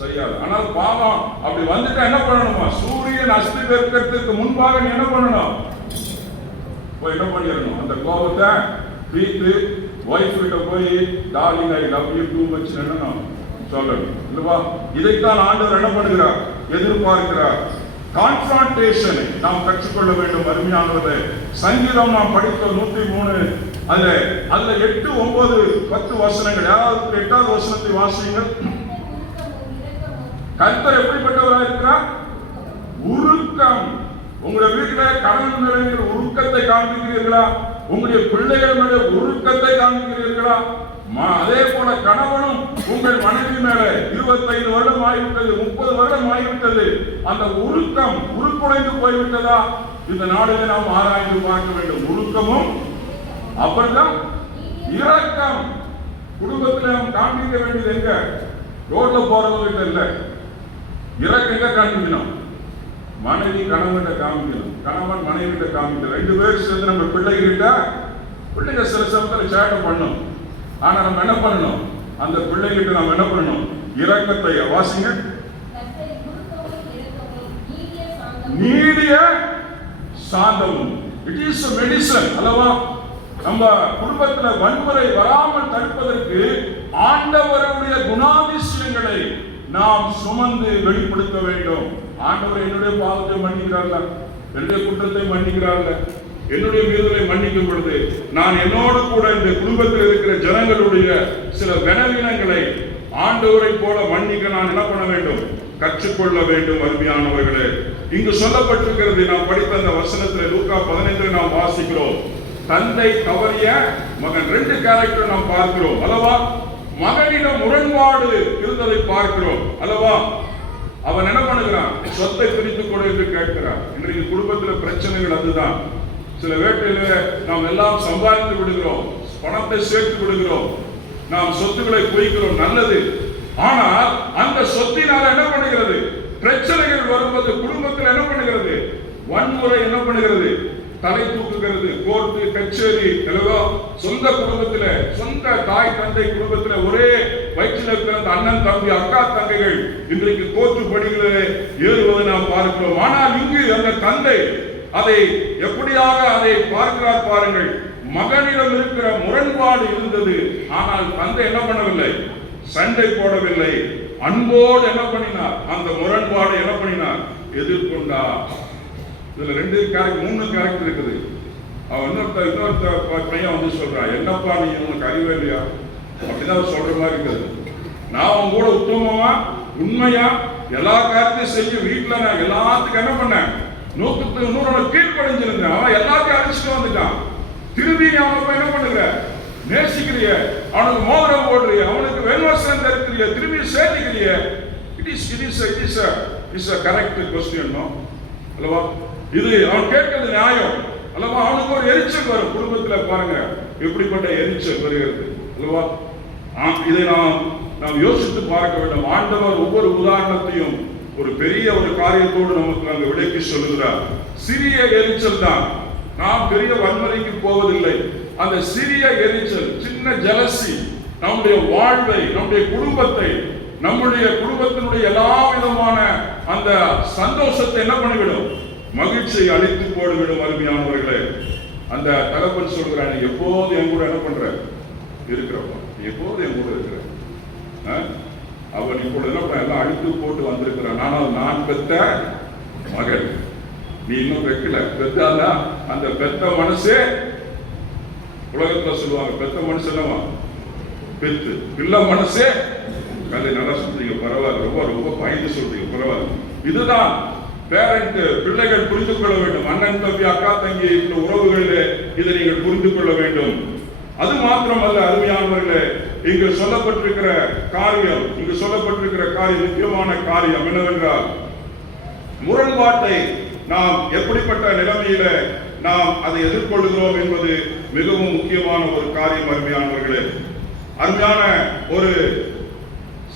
செய்யாது. ஆனால் பாவம் அப்படி வந்துட்டா என்ன பண்ணணுமா? சூரியன் அஸ்தி பெருக்கிறதுக்கு முன்பாக நீ என்ன பண்ணணும்? போய் என்ன பண்ணிடணும்? அந்த கோபத்தை தீர்த்து வைஃப் கிட்ட போய் darling I love you too much என்னணும் சொல்லணும் இல்லவா? இதைத்தான் ஆண்டவர் என்ன பண்ணுகிறார்? எதிர்பார்க்கிறார். கான்ஃபிரான்டேஷனை நாம் கற்றுக்கொள்ள வேண்டும். அருமையானவர்களே, சங்கீதம் நாம் படித்த 103 அதுல 8, 9, 10 வசனங்கள். யாராவது 8வது வசனத்தை வாசியுங்கள். கர்த்தர் எப்படிப்பட்டவராக இருக்கிறார்? உருக்கம். உங்களுடைய வீட்டில் கணவன் மேலே உருக்கத்தை காண்பிக்கிறீர்களா? உங்களுடைய பிள்ளைகள் மேலே உருக்கத்தை காண்பிக்கிறீர்களா? அதே போல கணவனும் உங்கள் மனைவி மேல 25 வருடம் ஆகிவிட்டது, 30 வருடம் ஆகிவிட்டது, அந்த உருக்கம் உருக்குலைந்து போய்விட்டதா? இந்த நாளிலே நாம் ஆராய்ந்து பார்க்க வேண்டும். உருக்கமும் அப்படிதான் இரக்கம். குடும்பத்தில் நாம் காண்பிக்க வேண்டியது எங்க? ரோட்ல போறவங்க இல்ல. இரக்கம் எங்க காண்பிக்கணும்? மனைவி கணவன்கிட்ட காமிக்கணும், கணவன் மனைவி கிட்ட காமிக்கணும். 2 பேரும் சேர்ந்து நம்ம பிள்ளைகிட்ட சில சமயத்தில் சேட்டை பண்ணும். ஆனா நம்ம என்ன பண்ணணும்? அந்த பிள்ளைகிட்ட நம்ம என்ன பண்ணணும்? இரக்கத்தை வாசிங்க. நீடிய சாந்தமும். இட் இஸ் a medicine அல்லவா? நம்ம குடும்பத்துல வன்முறை வராமல் தடுப்பதற்கு ஆண்டவருடைய குணாதிசயங்களை நாம் சுமந்து வெளிப்படுத்த வேண்டும். ஆண்டவர் என்னுடைய பாவத்தை மன்னிக்கிறார்கள், என்னுடைய குற்றத்தை மன்னிக்கிறார்கள், என்னுடைய மீறலை மன்னிக்கும் பொழுது நான் என்னோடு கூட இந்த குடும்பத்தில் இருக்கிற ஜனங்களுடைய சில கனவீனங்களை ஆண்டவரை போல மன்னிக்க நான் என்ன பண்ண வேண்டும்? கற்றுக்கொள்ள வேண்டும். அருமையானவர்களே, இங்கு சொல்லப்பட்டிருக்கிறது. நாம் படித்த அந்த வசனத்தில் லூக்கா 15 நாம் வாசிக்கிறோம். தந்தை தவறிய மகன் 2 கேரக்டர் நாம் பார்க்கிறோம் அல்லவா? மகனிடம் முரண்பாடு இருந்ததை பார்க்கிறோம் அல்லவா? அவன் என்ன பண்ணுகிறான்? சொத்தை பிரித்துக் கொடு என்று கேட்கிறான். இன்றைக்கு குடும்பத்தில் பிரச்சனைகள் அதுதான். சில வேட்டையில நாம் எல்லாம் சம்பாதித்து விடுகிறோம், பணத்தை சேர்த்து விடுகிறோம், நாம் சொத்துக்களை குவிக்கிறோம், நல்லது. ஆனால் அந்த சொத்தினால என்ன பண்ணுகிறது? பிரச்சனைகள் வரும்போது குடும்பத்தில் என்ன பண்ணுகிறது? வன்முறை என்ன பண்ணுகிறது? தலை தூக்குகிறது. கோர்ட்டு கச்சேரி நிலவோ. சொந்த குடும்பத்துல, சொந்த தாய் தந்தை குடும்பத்துல ஒரே வயிற்றில் பிறந்த அண்ணன் தம்பி அக்கா தங்கைகள் இன்றைக்கு கோர்ட்டு படிகளிலே ஏறுவதை நாம் பார்க்கிறோம். ஆனால் இங்கு அந்த தந்தை அதை எப்படியாக அதை பார்க்கிறார் பாருங்கள். மகனிடம் இருக்கிற முரண்பாடு இருந்தது. ஆனால் தந்தை என்ன பண்ணவில்லை? சண்டை போடவில்லை. அன்போடு என்ன பண்ணினார்? அந்த முரண்பாடு என்ன பண்ணினார்? எதிர்கொண்டார். இதுல 3 கேரக்டர் இருக்குது. அவன் இன்னொருத்த பையன் வந்து சொல்றான், என்னப்பா நீ உனக்கு அறிவே இல்லையா? அப்படிதான் சொல்ற மாதிரி இருக்குது. நான் அவன் கூட உத்தமமா உண்மையா எல்லா காரியத்தையும் செய்ய வீட்டுல நான் எல்லாத்துக்கும் என்ன பண்ணேன்? 100க்கு 100 கீழ்ப்படைஞ்சிருந்தேன். அவன் எல்லாத்தையும் அழிச்சுட்டு வந்துட்டான். திரும்பி அவனுக்கு என்ன பண்ணுகிற? நேசிக்கிறிய, அவனுக்கு மோதிரம் போடுறிய, அவனுக்கு வெண்வசனம் தருக்கிறிய, திரும்பி சேர்த்துக்கிறிய. It is a correct question அல்லவா? இது அவன் கேட்கிறது நியாயம் அல்லவா? அவனுக்கு ஒரு எரிச்சல் வரும். குடும்பத்துல பாருங்க எப்படிப்பட்ட எரிச்சல் வருகிறது அல்லவா? இதை நாம் யோசித்து பார்க்க வேண்டும். ஆண்டவர் ஒவ்வொரு உதாரணத்தையும் ஒரு பெரிய ஒரு காரியத்தோடு நமக்கு அங்கு விளக்கி சொல்லுகிறார். சிறிய எரிச்சல் தான். நாம் பெரிய வன்முறைக்கு போவதில்லை. அந்த சிறிய எரிச்சல், சின்ன ஜலசி நம்முடைய வாழ்வை, நம்முடைய குடும்பத்தை, நம்முடைய குடும்பத்தினுடைய எல்லா விதமான அந்த சந்தோஷத்தை என்ன பண்ணிவிடும்? மகிழ்ச்சியை அழித்து போடுவிடும். அருமையானவர்களே, அந்த தகப்பன் சொல்கிறான், எப்போது என் கூட என்ன பண்ற இருக்கிறப்ப, எப்போது என் கூட இருக்கிற அவன் இப்பொழுது என்ன எல்லாம் அழித்து போட்டு வந்திருக்கிறான். ஆனால் நான் பெத்த மகள், நீ இன்னும் வைக்கல. பெத்தாதான் அந்த பெத்த மனசே, உலகத்துல சொல்லுவாங்க பெத்த மனசு என்னவா? பெத்து. பிள்ளை மனசே கதை. நல்லா சொல்றீங்க, பரவாயில்ல. ரொம்ப ரொம்ப பயந்து சொல்றீங்க, பரவாயில்ல. இதுதான் பேரண்ட். பிள்ளைகள் புரிந்து கொள்ள வேண்டும். அண்ணன் தம்பி அக்கா தங்கி உறவுகளிலே இதை நீங்கள் புரிந்து கொள்ள வேண்டும். அது மாத்திரமல்ல அருமையானவர்களே, இங்கு சொல்லப்பட்டிருக்கிற காரியம் முக்கியமான காரியம் என்னவென்றால், முரண்பாட்டை நாம் எப்படிப்பட்ட நிலைமையில நாம் அதை எதிர்கொள்கிறோம் என்பது மிகவும் முக்கியமான ஒரு காரியம். அருமையானவர்களே, அருமையான ஒரு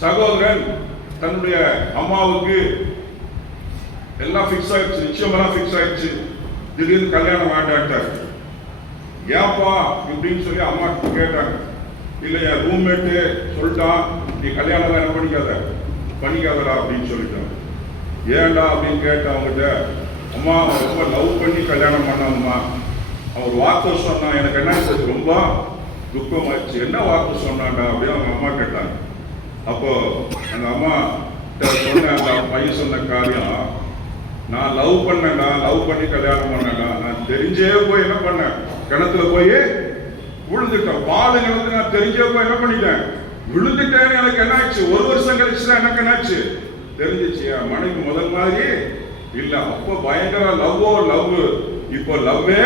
சகோதரன் தன்னுடைய அம்மாவுக்கு எல்லாம் பிக்ஸ் ஆயிடுச்சு, நிச்சயமெல்லாம் பிக்ஸ் ஆயிடுச்சு. திடீர்னு கல்யாணம் வேண்டாட்டார். ஏப்பா இப்படின்னு சொல்லி அம்மா கேட்டாங்க. இல்லையா, ரூம்மேட்டு சொல்லிட்டான், நீ கல்யாணம் என்ன பண்ணிக்காதடா அப்படின்னு சொல்லிட்டான். ஏன்டா அப்படின்னு கேட்டேன் அவங்ககிட்ட. அம்மா ரொம்ப லவ் பண்ணி கல்யாணம் பண்ணாம்மா, அவர் வார்த்தை சொன்னான், எனக்கு என்ன ரொம்ப துக்கமாச்சு. என்ன வார்த்தை சொன்னான்டா அப்படின்னு அவங்க அம்மா கேட்டாங்க. அப்போ அந்த அம்மா சொன்ன அந்த பையன் சொன்ன காரியம், நான் லவ் பண்ணி கல்யாணம் பண்ணேன்டா. நான் தெரிஞ்சே போய் என்ன பண்ணேன், கிணத்துல போய் விழுந்துட்டேன். பால் கிணத்துல நான் தெரிஞ்சே போய் என்ன பண்ணிட்டேன், விழுந்துட்டேன்னு எனக்கு என்ன ஆச்சு. ஒரு வருஷம் கழிச்சுதான் எனக்கு என்னாச்சு தெரிஞ்சிச்சு. மனைவி முதல் மாதிரி இல்ல. அப்போ பயங்கர லவ், இப்போ லவ்வே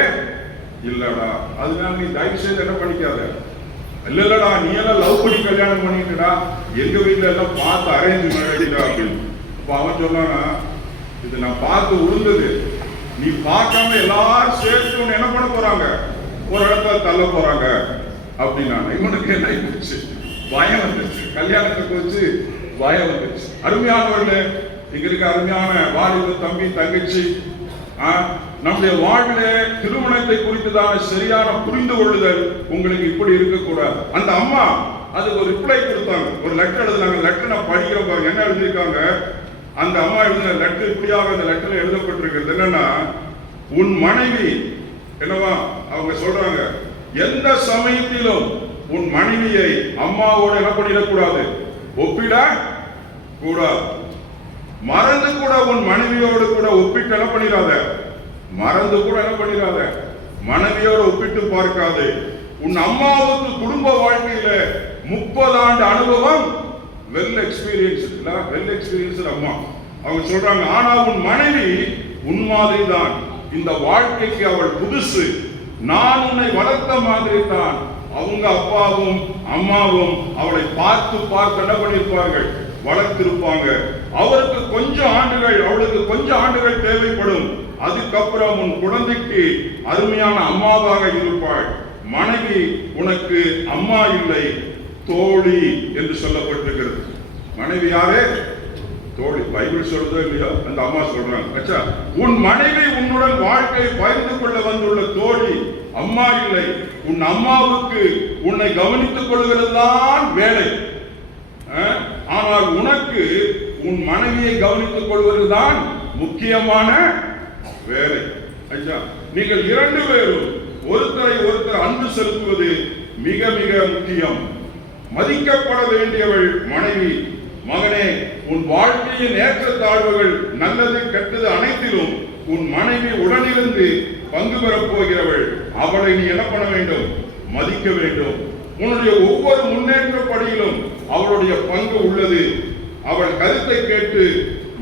இல்லடா. அதனால நீ தயவு செய்து என்ன பண்ணிக்காத. இல்லடா, நீ எல்லாம் லவ் பண்ணி கல்யாணம் பண்ணிட்டுடா, எங்க வீட்டுல எல்லாம் பார்த்து அரேஞ்ச் மேரேஜ்டா அப்படின்னு. அப்ப அவன் சொன்னானா, இது நான் பார்த்து விழுந்தது, நீ பார்க்காம எல்லாரும் சேர்த்து என்ன பண்ண போறாங்க, ஒரு இடத்துல தள்ள போறாங்க அப்படின்னா இவனுக்கு என்ன ஆயிடுச்சு, பயம் வந்துச்சு. கல்யாணத்துக்கு வச்சு பயம் வந்துச்சு. அருமையானவர்களே, இங்க இருக்க அருமையான வாலிப தம்பி தங்கச்சி, நம்முடைய வாழ்விலே திருமணத்தை குறித்ததான சரியான புரிந்து கொள்ளுதல் உங்களுக்கு இப்படி இருக்கக்கூடாது. அந்த அம்மா அதுக்கு ஒரு ரிப்ளை கொடுத்தாங்க, ஒரு லெட்டர் எழுதுனாங்க. லெட்டர் நான் படிக்கிறேன் பாருங்க, என்ன எழுதியிருக்காங்க. அந்த அம்மா எழுதின லெட்டர் இப்படியாக அந்த லெட்டர்ல எழுதப்பட்டிருக்கிறது என்னன்னா, உன் மனைவி என்னவா அவங்க சொல்றாங்க, எந்த சமயத்திலும் உன் மனைவியை அம்மாவோடு என்ன பண்ணிடக்கூடாது, ஒப்பிட கூடாது. மறந்து கூட உன் மனைவியோடு கூட ஒப்பிட்டு என்ன பண்ணிடாத, மனைவியோடு ஒப்பிட்டு பார்க்காது. உன் அம்மாவுக்கு குடும்ப வாழ்க்கையில 30 ஆண்டு அனுபவம், வெல் எக்ஸ்பீரியன்ஸ் அம்மா அவங்க சொல்றாங்க. ஆனா உன் மனைவி உன் மாதிரி தான், இந்த வாழ்க்கைக்கு அவள் புதுசு. நான் உன்னை வளர்த்த மாதிரி தான் அவங்க அப்பாவும் அம்மாவும் அவளை பார்த்து என்ன பண்ணிருப்பார்கள், வளர்த்திருப்பாங்க. அவளுக்கு கொஞ்சம் ஆண்டுகள் தேவைப்படும். அதுக்கப்புறம் உன் குழந்தைக்கு அருமையான அம்மாவாக இருப்பாள். மனைவி உனக்கு அம்மா இல்லை, தோழி என்று சொல்லப்பட்டிருக்கிறது. மனைவி யாரே? தோழி. பைபிள் சொல்றதோ இல்லையோ, அந்த அம்மா சொல்றாங்க. உன் மனைவி உன்னுடன் வாழ்க்கையை பகிர்ந்து கொள்ள வந்துள்ள தோழி, அம்மா இல்லை. உன் அம்மாவுக்கு உன்னை கவனித்துக் கொள்கிறது தான் வேலை. ஆனால் உனக்கு உன் மனைவியை கவனித்துக் கொள்வதுதான் முக்கியமான வேலை. நீங்கள் 2 பேரும் ஒருத்தரை ஒருத்தர் அன்பு செலுத்துவது மிக மிக முக்கியம். மதிக்கப்பட வேண்டியவள் மனைவி. மகனே, உன் வாழ்க்கையின் ஏற்றத்தாழ்வுகள், நல்லது கெட்டது அனைத்திலும் உன் மனைவி உடனிருந்து பங்கு பெறப் போகிறவள். அவளை நீ என்ன பண்ண வேண்டும், மதிக்க வேண்டும். உன்னுடைய ஒவ்வொரு முன்னேற்ற படியிலும் அவளுடைய பங்கு உள்ளது. அவள் கருத்தை கேட்டு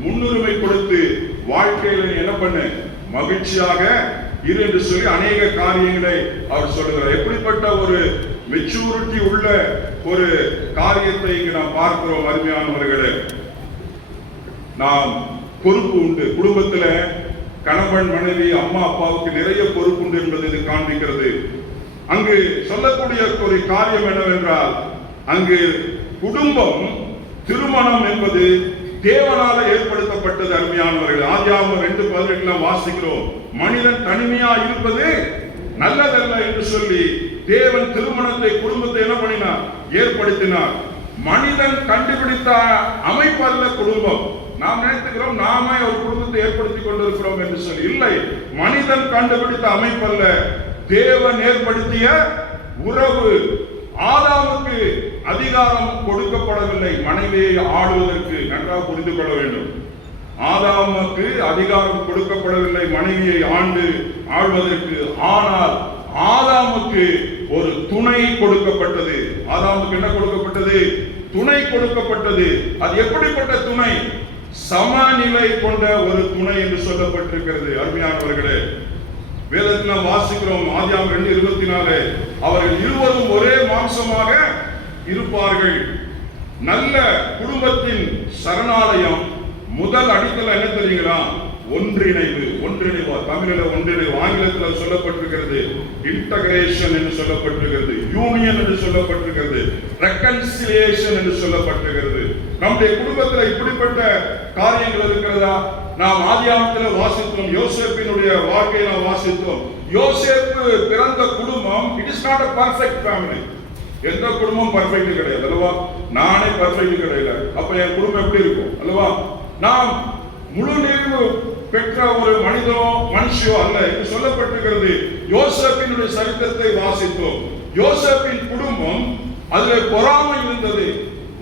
முன்னுரிமை கொடுத்து வாழ்க்கையில என்ன பண்ண, மகிழ்ச்சியாக இரு என்று சொல்லி அநேக காரியங்களை அவர் சொல்லுகிறார். எப்படிப்பட்ட ஒரு மெச்சூரிட்டி உள்ள ஒரு காரியத்தை இங்கு நாம் பார்க்கிறோம். அருமையானவர்களே, நாம் பொறுப்பு உண்டு. குடும்பத்தில் கணவன் மனைவி அம்மா அப்பாவுக்கு நிறைய பொறுப்பு உண்டு என்பது இது காண்பிக்கிறது. அங்கு சொல்லக்கூடிய ஒரு காரியம் என்னவென்றால், அங்கு குடும்பம், திருமணம் என்பது தேவனால ஏற்படுத்தப்பட்டது. அருமையானவர்கள், ஆதியாகமம் 2:18 வாசிக்கிறோம், மனிதன் தனிமையா இருப்பது நல்லதல்ல என்று சொல்லி தேவன் திருமணத்தை, குடும்பத்தை என்ன பண்ணினார், ஏற்படுத்தினார். மனிதன் கண்டுபிடித்த அமைப்பல்ல குடும்பம். நாம் நினைத்துக்கிறோம் நாமே ஒரு குடும்பத்தை ஏற்படுத்தி கொண்டிருக்கிறோம் என்று சொல்லி. இல்லை, மனிதன் கண்டுபிடித்த அமைப்பல்ல, தேவன் ஏற்படுத்திய உறவு. ஆதாமுக்கு அதிகாரம் கொடுக்கப்படவில்லை மனைவியை ஆளுவதற்கு. நன்றாக புரிந்து கொள்ள வேண்டும். ஆதாமுக்கு அதிகாரம் கொடுக்கப்படவில்லை மனைவியை ஆள்வதற்கு. ஆனால் ஆதாமுக்கு ஒரு துணை கொடுக்கப்பட்டது. ஆதாமுக்கு என்ன கொடுக்கப்பட்டது? துணை கொடுக்கப்பட்டது. அது எப்படிப்பட்ட துணை? சமநிலை கொண்ட ஒரு துணை என்று சொல்லப்பட்டிருக்கிறது. அருமையானவர்களே, வேதத்தில் நாம் வாசிக்கிறோம், ஆதியாகமம் 2:24, அவர்கள் இருவரும் ஒரே மாம்சமாக இருப்பார்கள். நல்ல குடும்பத்தின் சரணாலயம் முதல் அடித்தளம் என்ன தெரியுங்களா? ஒன்றிணைவு. தமிழில் ஒன்றிணைவு, ஆங்கிலத்தில் சொல்லப்பட்டிருக்கிறது இன்டகிரேஷன் என்று சொல்லப்பட்டிருக்கிறது, யூனியன் என்று சொல்லப்பட்டிருக்கிறது, ரெக்கன்சிலியேஷன் என்று சொல்லப்பட்டிருக்கிறது. நம்முடைய குடும்பத்தில் இப்படிப்பட்ட காரியங்கள் இருக்கிறதா? நாம் ஆதியாகமத்தில் வாசித்தோம், யோசேப்பினுடைய வாழ்க்கையை நாம் வாசித்தோம். யோசேப்பு பிறந்த குடும்பம், it is not a perfect family. எந்த குடும்பம் பர்ஃபெக்ட் கிடையாது அல்லவா? நானே பர்ஃபெக்ட் கிடையாது. அப்ப என் குடும்பம் எப்படி இருக்கும் அல்லவா? நாம் முழு நிறைவு பெற்ற ஒரு மனுஷியோ அல்ல என்று சொல்லப்பட்டிருக்கிறது. யோசேப்பினுடைய சரித்திரத்தை வாசித்தோம். யோசேப்பின் குடும்பம், அதிலே பொறாமை இருந்தது,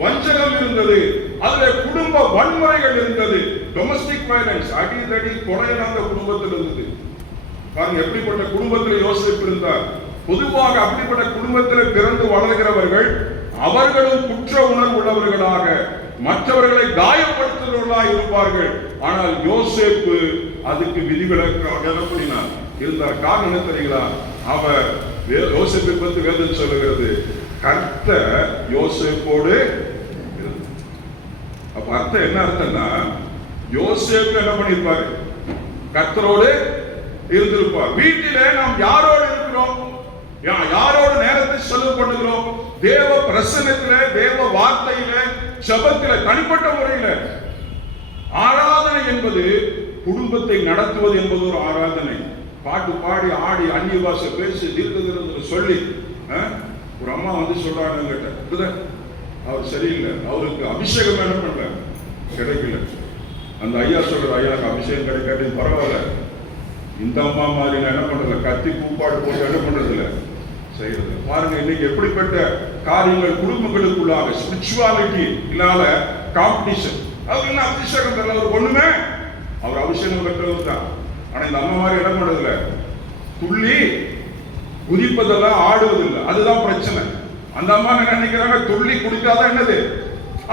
வஞ்சகம் இருந்தது, அதிலே குடும்ப வன்முறைகள் இருந்தது, டொமஸ்டிக் வயலன்ஸ், அடிதடி கொலைகள் அந்த குடும்பத்தில் இருந்தது. பாருங்க எப்படிப்பட்ட குடும்பத்தில் யோசேப்பு இருந்தார். பொதுவாக அப்படிப்பட்ட குடும்பத்தில் பிறந்து வளர்கிறவர்கள் அவர்களும் குற்ற உணர்வு உள்ளவர்களாக, மற்றவர்களை காயப்படுத்துகிறவர்களாக இருப்பார்கள். ஆனால் யோசேப்பு அதுக்கு விதிவிலக்காக இருந்தார். காரணம் என்ன தெரியுங்களா? அவர் யோசேப்பை பற்றி வேதம் சொல்லுகிறது, கர்த்தர் யோசேப்போடு. அப்ப அர்த்தம் என்ன அர்த்தம்னா, யோசேப்பு என்ன பண்ணிருப்பாரு? கர்த்தரோடு இருந்திருப்பார். வீட்டிலே நாம் யாரோடு இருக்கிறோம்? யாரோடு நேரத்தை செலவு பண்ணுகிறோம்? தேவ பிரசன்னத்திலே, தேவ வார்த்தையிலே, ஜெபத்திலே, தனிப்பட்ட முறையில. ஆராதனை என்பது குடும்பத்தை நடத்துவது என்பது ஒரு ஆராதனை. பாட்டு பாடி ஆடி அந்நிய பாஷை பேசி தீர்க்கதரிசனம் சொல்லி ஒரு அம்மா வந்து சொல்றாங்க, அவர் சரியில்லை, அவருக்கு அபிஷேகம் என்ன பண்ணல, கிடைக்கல. அந்த ஐயா சொல்ற, ஐயாக்கு அபிஷேகம் கிடைக்காது, பரவாயில்ல, இந்த அம்மா மாதிரி நான் என்ன பண்றதில்ல, கத்தி கூப்பாடு போட்டு என்ன பண்றதில்ல, செய்யறது. பாருங்க இன்னைக்கு எப்படிப்பட்ட காரியங்கள் குடும்பங்களுக்குள்ளாக. ஸ்பிரிச்சுவாலிட்டி இல்லாத காம்படிஷன். அவர் என்ன அபிஷேகம் தரல, அவர் ஒண்ணுமே, அவர் அபிஷேகம் பெற்றவர் தான். ஆனா இந்த அம்மா மாதிரி என்ன பண்றதில்ல, துள்ளி குதிப்பதெல்லாம் ஆடுவதில்லை. அதுதான் பிரச்சனை. அந்த அம்மா என்ன நினைக்கிறாங்க, துள்ளி குடிக்காதான் என்னது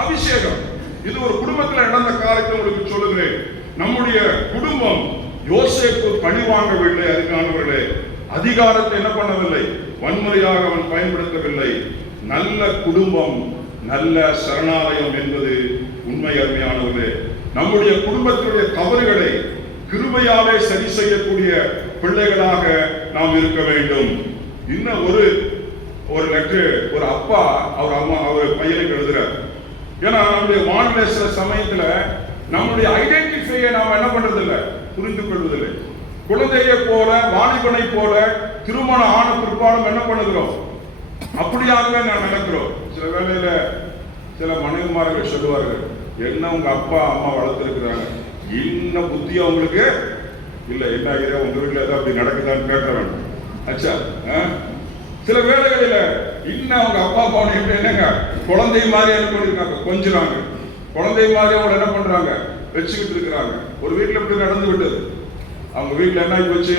அபிஷேகம். இது ஒரு குடும்பத்தில் நடந்த காலத்தை உங்களுக்கு சொல்லுகிறேன். நம்முடைய குடும்பம் யோசேப்பு பழி வாங்கவில்லை. அதுக்கானவர்களே, அதிகாரத்தை என்ன பண்ணவில்லை, வன்முறையாக அவன் பயன்படுத்தவில்லை. நல்ல குடும்பம், நல்ல சரணாலயம் என்பது உண்மை. அருமையானவர்களே, நம்முடைய குடும்பத்தினுடைய தவறுகளை கிருபையாலே சரி செய்யக்கூடிய பிள்ளைகளாக நாம் இருக்க வேண்டும். இன்னும் ஒரு லெட்டர் ஒரு அப்பா அவர் அம்மா அவர் பையனுக்கு எழுதுறார். ஏன்னா நம்முடைய வானிலை சில சமயத்துல நம்முடைய ஐடென்டிஃபையை நாம் என்ன பண்றதில்லை, புரிந்து கொள்வதில்லை. குழந்தையை போல, வாலிபனை போல திருமணம் ஆன பிற்பாடும் என்ன பண்ணுகிறோம், அப்படியாகவே நாம் நினைக்கிறோம். சில வேளையில சில மனைவிமார்கள் சொல்லுவார்கள், என்ன உங்க அப்பா அம்மா வளர்த்திருக்கிறாங்க, இன்னும் புத்தி அவங்களுக்கு இல்ல, என்ன ஆகிற உங்க வீட்டுல ஏதாவது அப்படி நடக்குதான்னு கேட்க வேண்டும். அச்சா, சில வேளைகளில இன்னும் அவங்க அப்பா அம்மா எப்படி என்னங்க குழந்தை மாதிரி என்ன பண்ணிருக்காங்க, கொஞ்சிறாங்க, குழந்தை மாதிரி அவங்க என்ன பண்றாங்க, வச்சுக்கிட்டு இருக்கிறாங்க. ஒரு வீட்டுல இப்படி நடந்து விட்டது. அவங்க வீட்டுல என்ன போச்சு,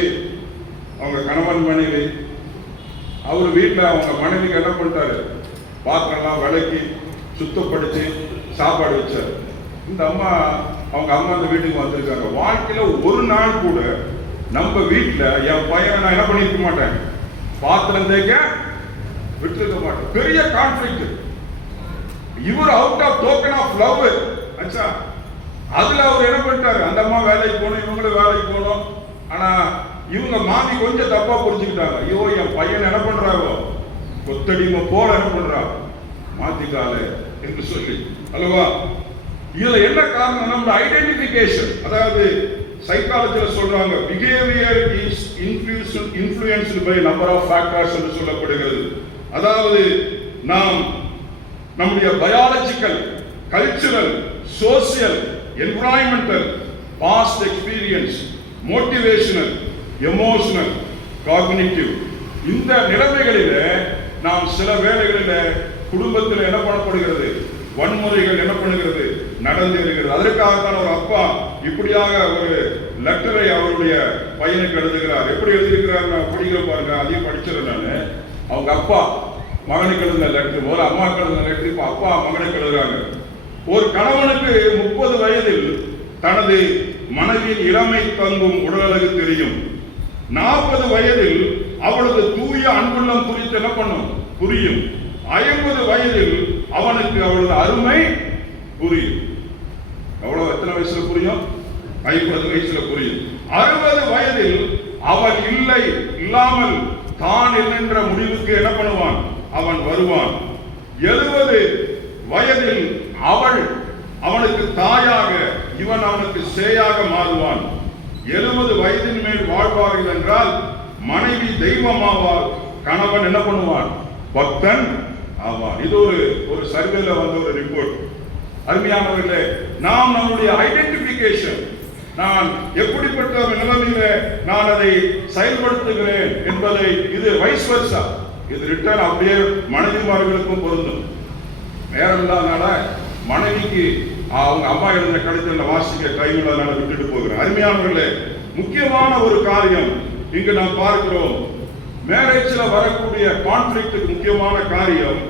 அவங்க கணவன் மனைவி, அவர் வீட்டுல அவங்க மனைவிக்கு என்ன பண்ணிட்டாரு, பாத்திரம்லாம் விளக்கி சுத்தப்படுத்தி சாப்பாடு வச்சாரு. இந்த அம்மா அவங்க அம்மா அந்த வீட்டுக்கு வந்திருக்காங்க. வாழ்க்கையில ஒரு நாள் கூட நம்ம வீட்டுல என் பையனை நான் என்ன பண்ணிருக்க மாட்டேன், பாத்திரம் தேய்க்க விட்டுருக்க மாட்டேன். பெரிய கான்ஃபிளிக்ட். இவர் out of token of love. அச்சா, அதுல அவர் என்ன பண்ணிட்டாரு, அந்த அம்மா வேலைக்கு போகணும், இவங்களும் வேலைக்கு போகணும். ஆனா இவங்க மாமி கொஞ்சம் தப்பா புரிஞ்சுக்கிட்டாங்க. ஐயோ, என் பையன் என்ன பண்றாரோ, கொத்தடிமை போல என்ன பண்றா, மாத்திக்கால என்று சொல்லி அல்லவா. இதுல என்ன காரணம், நம்ம ஐடென்டிபிகேஷன். அதாவது சைக்காலஜில சொல்றாங்க, behaviour is influenced by number of factors என்று சொல்லப்படுகிறது. அதாவது நாம் நம்முடைய biological, cultural, social, environmental, past experience, motivational, emotional, cognitive, இந்த நிலைமைகளில நாம் சில வேளைகளில குடும்பத்தில் என்ன பண்ணப்படுகிறது, வன்முறைகள் என்ன பண்ணுகிறது, நடந்து வருகிறது. அதற்காகத்தான் ஒரு அப்பா இப்படியாக ஒரு லெட்டரை அவருடைய பையனுக்கு எழுதுகிறார். எப்படி எழுதியிருக்கிறார் நான் படிக்கிற பாருங்க, அதையும் படிச்சிருந்தேன் நான். அவங்க அப்பா மகனுக்கு எழுதின லெட்டர், ஒரு அம்மாவுக்கு எழுதின லெட்டர், இப்ப அப்பா மகனுக்கு எழுதுறாங்க. ஒரு கணவனுக்கு 30 வயதில் தனது மனைவியின் இளமை தங்கும் உடலழகு தெரியும். 40 வயதில் அவளது தூய அன்புள்ளம் குறித்து என்ன பண்ணும், புரியும். 50 வயதில் அவனுக்கு அவளது அருமை புரியும். எவ்வளவு, எத்தனை வயசுல புரியும்? 50 வயசுல புரியும். 60 வயதில் அவன் இல்லாமல் தான் என்கின்ற முடிவுக்கு என்ன பண்ணுவான்? அவன் வருவான். 70 வயதில் அவனுக்கு தாயாக, இவன் அவனுக்கு சேயாக மாறுவான். 70 வயதின் மேல் வாழ்வார்கள் என்றால் மனைவி தெய்வமாவார், கணவன் என்ன பண்ணுவான்? பக்தன் ஆவான். இது ஒரு சர்வேல வந்த ஒரு ரிப்போர்ட். அருமையானவர்களே, நாம் நம்முடைய ஐடென்டிபிகேஷன், நான் எப்படிப்பட்ட நிலைமையில நான் அதை செயல்படுத்துகிறேன் என்பதை, இது வைஸ் வர்சா, இது ரிட்டர்ன் அப்படியே மனைவிமார்களுக்கும் பொருந்தும். நேரம் இல்லாதனால மனைவிக்கு அவங்க அம்மா எழுந்த கடிதத்தை வாசிக்க டைம் இல்லாதனால விட்டுட்டு போகிறேன். அருமையானவர்களே, முக்கியமான ஒரு காரியம் இங்கு நாம் பார்க்கிறோம். மேரேஜ்ல வரக்கூடிய கான்ஃபிளிக்ட் முக்கியமான காரியம்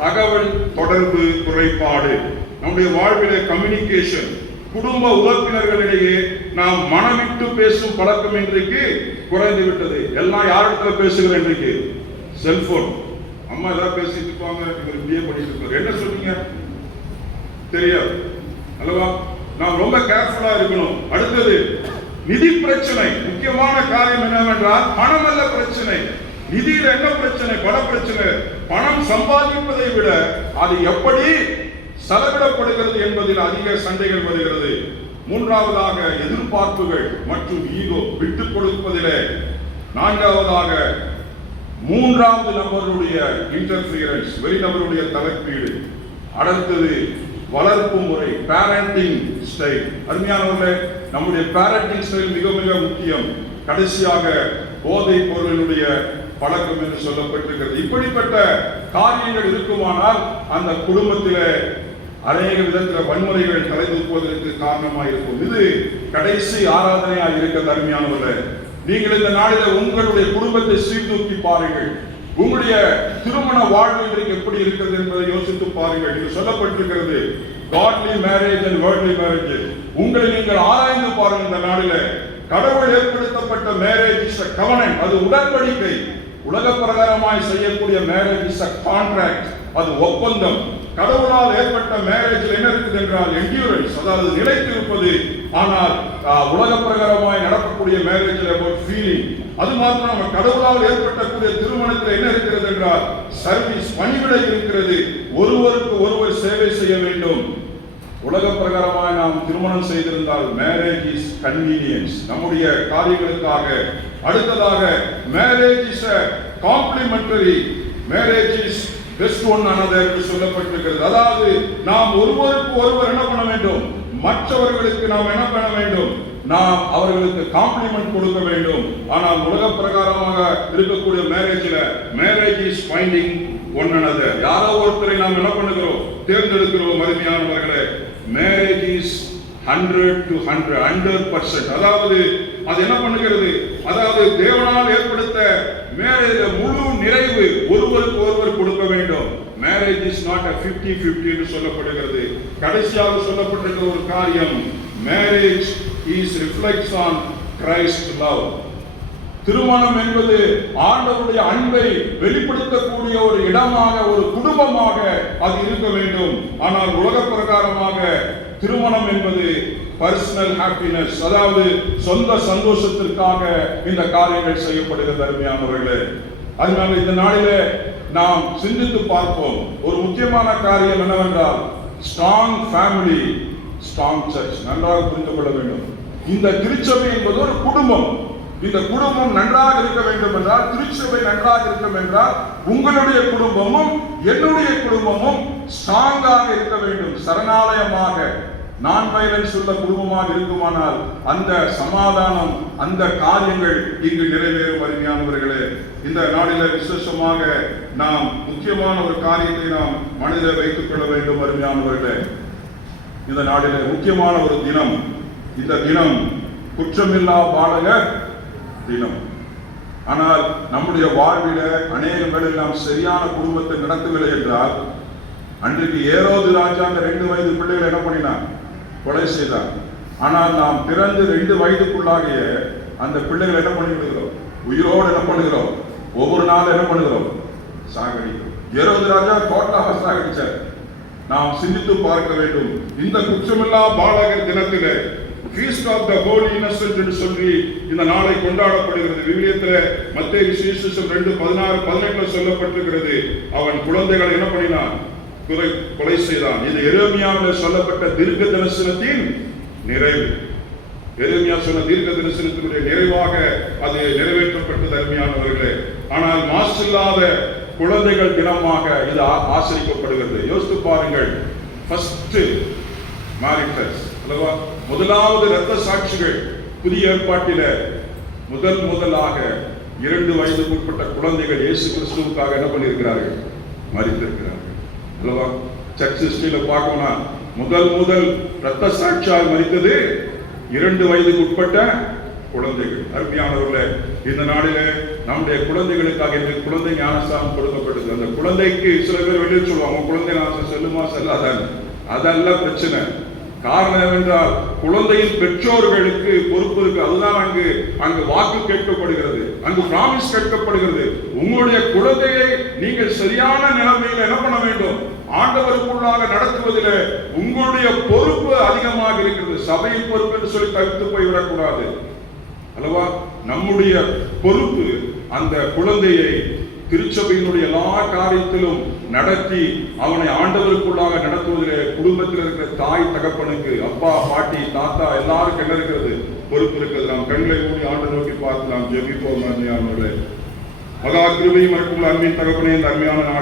தகவல் தொடர்பு குறைபாடு. நம்முடைய வாழ்விலே கம்யூனிகேஷன், குடும்ப உறுப்பினர்களிடையே நாம் மனவிட்டு பேசும் பழக்கம் இன்றைக்கு குறைந்து விட்டது. எல்லாம் யாரிடத்துல பேசுகிறேன் இன்றைக்கு? செல்போன். அம்மா ஏதாவது பேசிட்டு இருப்பாங்க, இவர் இப்படியே பண்ணிட்டு இருப்பாரு, என்ன சொல்றீங்க தெரியாது அல்லவா? நாம் ரொம்ப கேர்ஃபுல்லா இருக்கணும். அடுத்தது நிதி பிரச்சனை. முக்கியமான காரியம் என்னவென்றால் பணம் அல்ல பிரச்சனை. நிதியில என்ன பிரச்சனை? பண பிரச்சனை. பணம் சம்பாதிப்பதை விட அது எப்படி செலவிடப்படுகிறது என்பதில் அதிக சண்டைகள் வருகிறது. மூன்றாவதாக எதிர்பார்ப்புகள் மற்றும் ஈகோ, விட்டுக் கொடுப்பதிலே. நான்காவதாக மூன்றாவது நபருடைய இன்டர்ஃபியரன்ஸ், வெளிநபருடைய தலையீடு. அடுத்தது வளர்ப்பு முறை, பேரண்டிங் ஸ்டைல். அருமையானவர்களே, நம்முடைய பேரண்டிங் ஸ்டைல் மிக மிக முக்கியம். கடைசியாக போதைப் பொருளினுடைய பழக்கம் என்று சொல்லப்பட்டிருக்கிறது. இப்படிப்பட்ட காரியங்கள் இருக்குமானால் அந்த குடும்பத்திலே அநேக விதத்தில் வன்முறைகள் தலைதூக்குவதற்கு காரணமாக இருக்கும். இது கடைசி ஆராதனையாக இருக்க. அருமையானவர்களே, நீங்கள் இந்த நாளில் உங்களுடைய குடும்பத்தை சீர்தூக்கி பாருங்கள். உங்களுடைய திருமண வாழ்வு இன்றைக்கு எப்படி இருக்கிறது என்பதை யோசித்து பாருங்கள். இது சொல்லப்பட்டிருக்கிறது, godly marriage and worldly marriage. உங்களை நீங்கள் ஆராய்ந்து பாருங்கள். இந்த நாளில கடவுள் ஏற்படுத்தப்பட்ட மேரேஜ் இஸ் a covenant, அது உடன்படிக்கை. உலக பிரகாரமாய் செய்யக்கூடிய மேரேஜ் இஸ் a contract, அது ஒப்பந்தம். கடவுளால் ஏற்பட்ட மேரேஜில் என்ன இருக்குது என்றால் என்டியூரன்ஸ், அதாவது நிலைத்திருப்பது. ஆனால் உலக பிரகாரமாய் நடக்கக்கூடிய மேரேஜில் அபவுட் ஃபீலிங். அது மாத்திரம் நம்ம கடவுளால் ஏற்பட்டக்கூடிய திருமணத்தில் என்ன இருக்கிறது என்றால் சர்வீஸ், பணிவிடை இருக்கிறது. ஒருவருக்கு ஒருவர் சேவை செய்ய வேண்டும். உலக பிரகாரமாய் நாம் திருமணம் செய்திருந்தால் மேரேஜ் இஸ் கன்வீனியன்ஸ், நம்முடைய காரியங்களுக்காக. அடுத்ததாக marriage is a complementary, marriage is best one another என்று சொல்லப்பட்டிருக்கிறது. அதாவது நாம் ஒருவருக்கு ஒருவர் என்ன பண்ண வேண்டும்? மற்றவர்களுக்கு நாம் என்ன பண்ண வேண்டும்? நாம் அவர்களுக்கு காம்ப்ளிமெண்ட் கொடுக்க வேண்டும். ஆனால் உலக பிரகாரமாக இருக்கக்கூடிய மேரேஜ்ல marriage is finding one another. யாரோ ஒருத்தரை நாம் என்ன பண்ணுகிறோம்? தேர்ந்தெடுக்கிறோம். அருமையானவர்களே, மேரேஜ் இஸ் 100 to 100%. அதாவது அது என்ன பண்ணுகிறது? அதாவது தேவனால் ஏற்படுத்த மேரேஜ் முழு நிறைவு ஒருவருக்கு ஒருவர் கொடுக்க வேண்டும். மேரேஜ் இஸ் நாட் a 50-50 என்று சொல்லப்படுகிறது. கடைசியாக சொல்லப்பட்டிருக்கிற ஒரு காரியம், marriage is reflects on Christ love. திருமணம் என்பது ஆண்டவருடைய அன்பை வெளிப்படுத்தக்கூடிய ஒரு இடமாக, ஒரு குடும்பமாக அது இருக்க வேண்டும். ஆனால் உலக பிரகாரமாக திருமணம் என்பது பர்சனல் ஹாப்பினஸ், அதாவது சொந்த சந்தோஷத்திற்காக இந்த காரியங்கள் செய்யப்படுகிறது. அருமையானவர்களே, அதனால இந்த நாளிலே நாம் சிந்தித்து பார்ப்போம். ஒரு முக்கியமான காரியம் என்னவென்றால் ஸ்ட்ராங் ஃபேமிலி, ஸ்ட்ராங் சர்ச். நன்றாக புரிந்து கொள்ள வேண்டும். இந்த திருச்சபை என்பது ஒரு குடும்பம். இந்த குடும்பம் நன்றாக இருக்க வேண்டும் என்றால், திருச்சபை நன்றாக இருக்கும் என்றால், உங்களுடைய குடும்பமும் என்னுடைய குடும்பமும் ஸ்ட்ராங்காக இருக்க வேண்டும். சரணாலயமாக, நான் வயலன்ஸ் உள்ள குடும்பமாக இருக்குமானால் அந்த சமாதானம், அந்த காரியங்கள் இங்கு நிறைவேறும். அருமையானவர்களே, இந்த நாளில விசேஷமாக நாம் முக்கியமான ஒரு காரியத்தை நாம் மனதில் வைத்துக் கொள்ள வேண்டும். அருமையானவர்களே, இந்த நாளில முக்கியமான ஒரு தினம். இந்த தினம் குற்றமில்லா பாலகர் தினம். ஆனால் நம்முடைய வாழ்வில அநேக வேளையில் நாம் சரியான குடும்பத்தை நடத்தவில்லை என்றால், அன்றைக்கு ஏரோது ராஜா அந்த 2 வயது பிள்ளைகளை என்ன பண்ணினார்? கொலை செய்தார். ஆனால் நாம் பிறந்து 2 வயதுக்குள்ளாகிய அந்த பிள்ளைகளை என்ன பண்ணிவிடுகிறோம்? உயிரோடு என்ன பண்ணுகிறோம்? ஒவ்வொரு நாளும் என்ன பண்ணுகிறோம்? சாகடிக்கிறோம். ஏரோது ராஜா கோட்டாக சாகடிச்சார். நாம் சிந்தித்து பார்க்க வேண்டும். இந்த குற்றமில்லா பாலகர் தினத்திலே Feast of the Holy Innocent என்று சொல்லி இந்த நாளை கொண்டாடப்படுகிறது. விவிலியத்தில் மத்தேயு சுவிசேஷம் 2:16-18 சொல்லப்பட்டிருக்கிறது. அவன் குழந்தைகளை என்ன பண்ணினான்? கொலை செய்தான். இது எரேமியாவில் சொல்லப்பட்ட தீர்க்க தரிசனத்தின் நிறைவு. எரேமியா சொன்ன தீர்க்க தரிசனத்தினுடைய நிறைவாக அது நிறைவேற்றப்பட்டது அருமையானவர்களே. ஆனால் மாசில்லாத குழந்தைகள் தினமாக இது ஆசரிக்கப்படுகிறது. யோசித்து பாருங்கள். ஃபர்ஸ்ட் மாரிட்டர்ஸ் அல்லவா, முதலாவது இரத்த சாட்சிகள் புதிய ஏற்பாட்டில முதலாக 2 வயதுக்கு உட்பட்ட குழந்தைகள் இயேசு கிறிஸ்துவுக்காக என்ன பண்ணியிருக்கிறார்கள்? மரித்திருக்கிறார்கள் அல்லவா. சர்ச் ஹிஸ்டரியில பார்க்கணும்னா முதல் இரத்த சாட்சியாக மரித்தது 2 வயதுக்கு உட்பட்ட குழந்தைகள். அருமையானவர்களே, இந்த நாளிலே நம்முடைய குழந்தைகளுக்காக இந்த குழந்தை ஞானஸ்தானம் கொடுக்கப்பட்டது. அந்த குழந்தைக்கு சில பேர் வெளியே சொல்லுவாங்க, குழந்தை ஞானஸ்தானம் செல்லுமா செல்லாதான். அதெல்லாம் பிரச்சனை. காரணம் என்னவென்றால் குழந்தையின் பெற்றோர்களுக்கு பொறுப்பு இருக்கு. அதுதான் அங்கு வாக்கு கேட்கப்படுகிறது, அங்கு பிராமிஸ் கேட்கப்படுகிறது. உங்களுடைய குழந்தையை நீங்கள் சரியான நிலைமையில் என்ன பண்ண வேண்டும்? ஆண்டவருக்குள்ளாக நடத்துவதில் உங்களுடைய பொறுப்பு அதிகமாக இருக்கிறது. சபையின் பொறுப்பு என்று சொல்லி தவிர்த்து போய்விடக்கூடாது அல்லவா. நம்முடைய பொறுப்பு அந்த குழந்தையை திருச்சபையினுடைய எல்லா காரியத்திலும் நடத்தி அவனை ஆண்டவருக்குள்ளாக நடத்துவதிலே குடும்பத்தில் இருக்கிற தாய் தகப்பனுக்கு, அப்பா பாட்டி தாத்தா எல்லாருக்கும் என்ன இருக்கிறது? பொறுப்பு இருக்கிறது. நாம் கண்களை மூடி ஆண்டு நோக்கி பார்த்து நாம் ஜெபிப்போம். அருமையானவர்களே, மகா கிருபையும் அன்பின் தகப்பனே, இந்த அருமையான